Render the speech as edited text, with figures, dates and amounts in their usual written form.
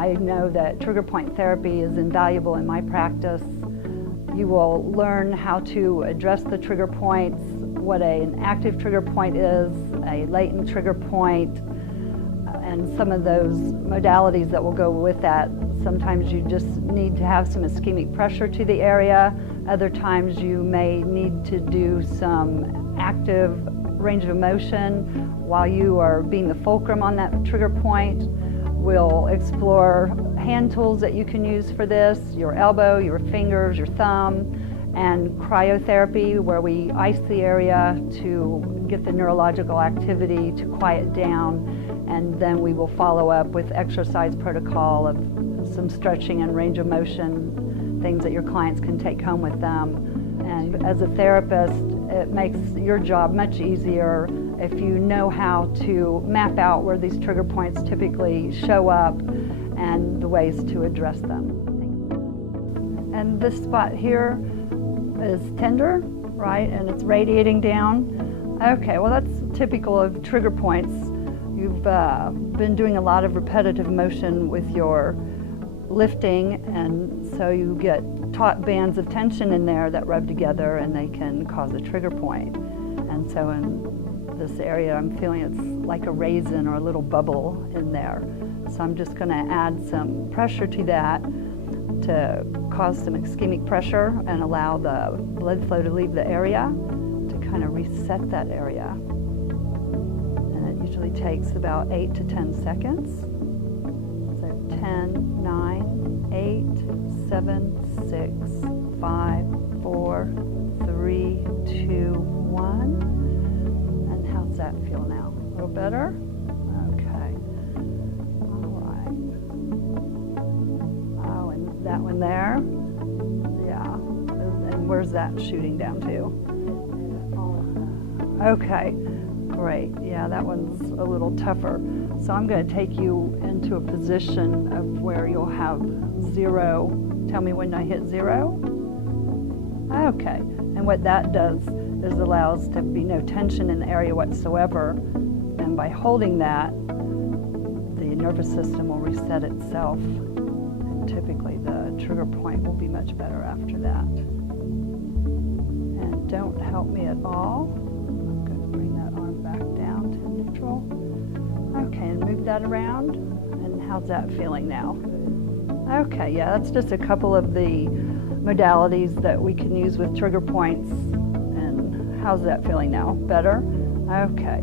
I know that trigger point therapy is invaluable in my practice. You will learn how to address the trigger points, what an active trigger point is, a latent trigger point, and some of those modalities that will go with that. Sometimes you just need to have some ischemic pressure to the area. Other times you may need to do some active range of motion while you are being the fulcrum on that trigger point. We'll explore hand tools that you can use for this, your elbow, your fingers, your thumb, and cryotherapy, where we ice the area to get the neurological activity to quiet down, and then we will follow up with exercise protocol of some stretching and range of motion, things that your clients can take home with them. And as a therapist, it makes your job much easier if you know how to map out where these trigger points typically show up and the ways to address them. And this spot here is tender, right? And it's radiating down. Okay, well that's typical of trigger points. You've been doing a lot of repetitive motion with your lifting, and so you get taut bands of tension in there that rub together and they can cause a trigger point. And so in this area I'm feeling it's like a raisin or a little bubble in there. So I'm just going to add some pressure to that to cause some ischemic pressure and allow the blood flow to leave the area to kind of reset that area. And it usually takes about 8 to 10 seconds. So 10, 9, 8, 7, 6, 5, 4, 3, 2, 1. And how's that feel now? A little better? Okay. All right. Oh, and that one there? Yeah. And where's that shooting down to? Okay. Great. Yeah, that one's a little tougher. So I'm going to take you into a position of where you'll have 0. Tell me when I hit 0. Okay. And what that does is allows to be no tension in the area whatsoever. And by holding that, the nervous system will reset itself. And typically the trigger point will be much better after that. And don't help me at all. I'm going to bring that arm back down to neutral. Okay, and move that around. And how's that feeling now? Okay, yeah, that's just a couple of the modalities that we can use with trigger points. And how's that feeling now? Better? Okay.